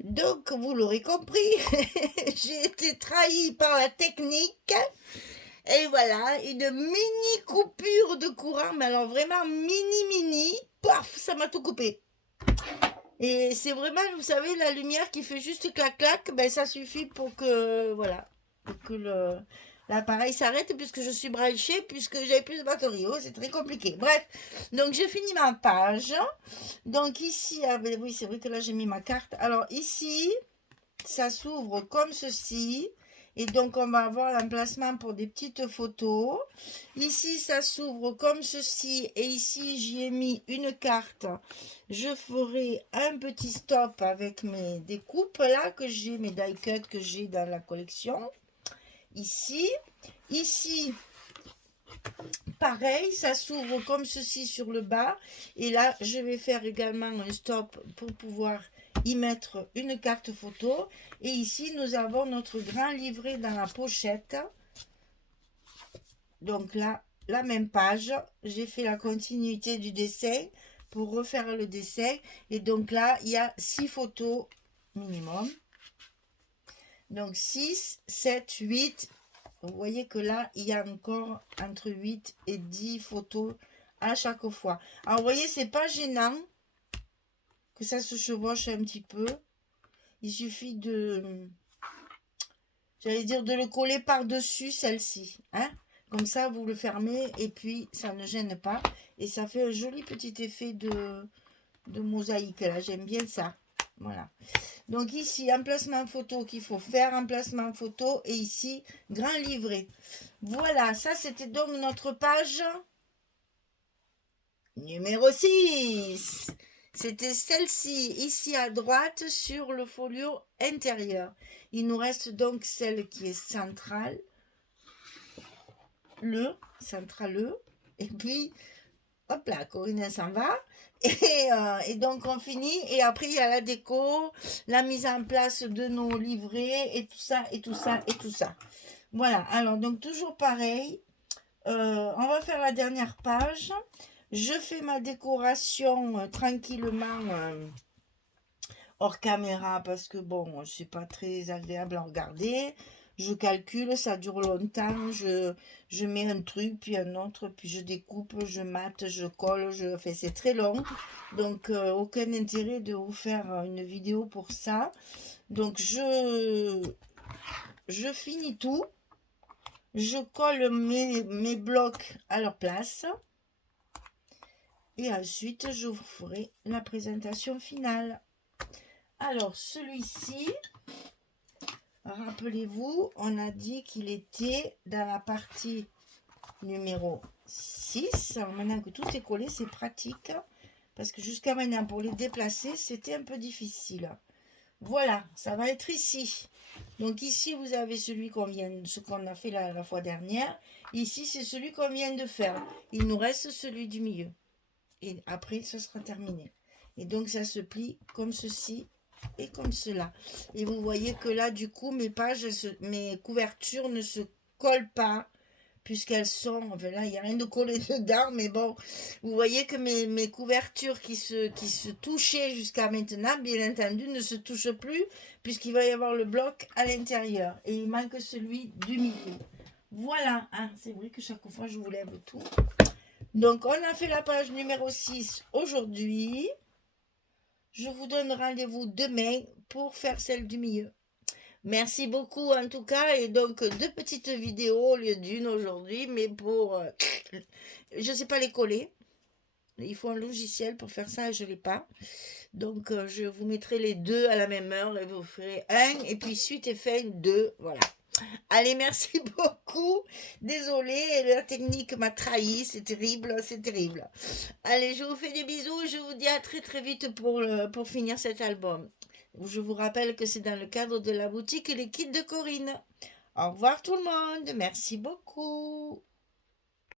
Donc, vous l'aurez compris, j'ai été trahie par la technique. Et voilà, une mini coupure de courant, mais alors vraiment mini, paf, ça m'a tout coupé. Et c'est vraiment, vous savez, la lumière qui fait juste clac-clac, ben ça suffit pour que, voilà, pour que l'appareil s'arrête puisque je suis branchée, puisque j'avais plus de batterie. Oh, c'est très compliqué. Bref, donc j'ai fini ma page. Donc ici, ah ben oui, c'est vrai que là j'ai mis ma carte. Alors ici, ça s'ouvre comme ceci. Et donc, on va avoir l'emplacement pour des petites photos. Ici, ça s'ouvre comme ceci. Et ici, j'y ai mis une carte. Je ferai un petit stop avec mes découpes là que j'ai, mes die cuts que j'ai dans la collection. Ici. Ici, pareil, ça s'ouvre comme ceci sur le bas. Et là, je vais faire également un stop pour pouvoir y mettre une carte photo. Et ici, nous avons notre grand livret dans la pochette. Donc là, la même page. J'ai fait la continuité du dessin pour refaire le dessin. Et donc là, il y a 6 photos minimum. Donc 6, 7, 8. Vous voyez que là, il y a encore entre 8 et 10 photos à chaque fois. Alors, vous voyez, c'est pas gênant que ça se chevauche un petit peu. Il suffit de, j'allais dire, de le coller par-dessus celle-ci. Hein? Comme ça, vous le fermez et puis ça ne gêne pas. Et ça fait un joli petit effet de mosaïque. Là, j'aime bien ça. Voilà. Donc ici, emplacement photo qu'il faut faire, emplacement photo, et ici, grand livret. Voilà, ça c'était donc notre page numéro 6. C'était celle-ci, ici à droite, sur le folio intérieur. Il nous reste donc celle qui est centrale, et puis, hop là, Corinne s'en va. Et donc on finit, et après il y a la déco, la mise en place de nos livrets, et tout ça, et tout ça, et tout ça. Voilà, alors donc toujours pareil, on va faire la dernière page. Je fais ma décoration tranquillement hors caméra parce que bon, c'est pas très agréable à regarder. Je calcule, ça dure longtemps, je mets un truc, puis un autre, puis je découpe, je mate, je colle, je fais, c'est très long. Donc aucun intérêt de vous faire une vidéo pour ça. Donc je finis tout. Je colle mes blocs à leur place. Et ensuite, je vous ferai la présentation finale. Alors, celui-ci, rappelez-vous, on a dit qu'il était dans la partie numéro 6. Alors, maintenant que tout est collé, c'est pratique. Parce que jusqu'à maintenant, pour les déplacer, c'était un peu difficile. Voilà, ça va être ici. Donc ici, vous avez celui ce qu'on a fait la fois dernière. Ici, c'est celui qu'on vient de faire. Il nous reste celui du milieu. Et après, ce sera terminé. Et donc, ça se plie comme ceci et comme cela. Et vous voyez que là, du coup, mes couvertures ne se collent pas puisqu'elles sont, enfin là, il n'y a rien de collé dedans, mais bon, vous voyez que mes couvertures qui se touchaient jusqu'à maintenant, bien entendu, ne se touchent plus, puisqu'il va y avoir le bloc à l'intérieur, et il manque celui du milieu. Voilà, hein, c'est vrai que chaque fois, je vous lève tout. Donc, on a fait la page numéro 6 aujourd'hui. Je vous donne rendez-vous demain pour faire celle du milieu. Merci beaucoup en tout cas, et donc 2 petites vidéos au lieu d'une aujourd'hui, mais pour je sais pas les coller. Il faut un logiciel pour faire ça et je l'ai pas. Donc je vous mettrai les deux à la même heure et vous ferez un et puis suite et fin 2, voilà. Allez, merci beaucoup. Désolée, la technique m'a trahi, c'est terrible, c'est terrible. Allez, je vous fais des bisous, je vous dis à très très vite pour finir cet album. Je vous rappelle que c'est dans le cadre de la boutique Les Kits de Corinne. Au revoir tout le monde, merci beaucoup.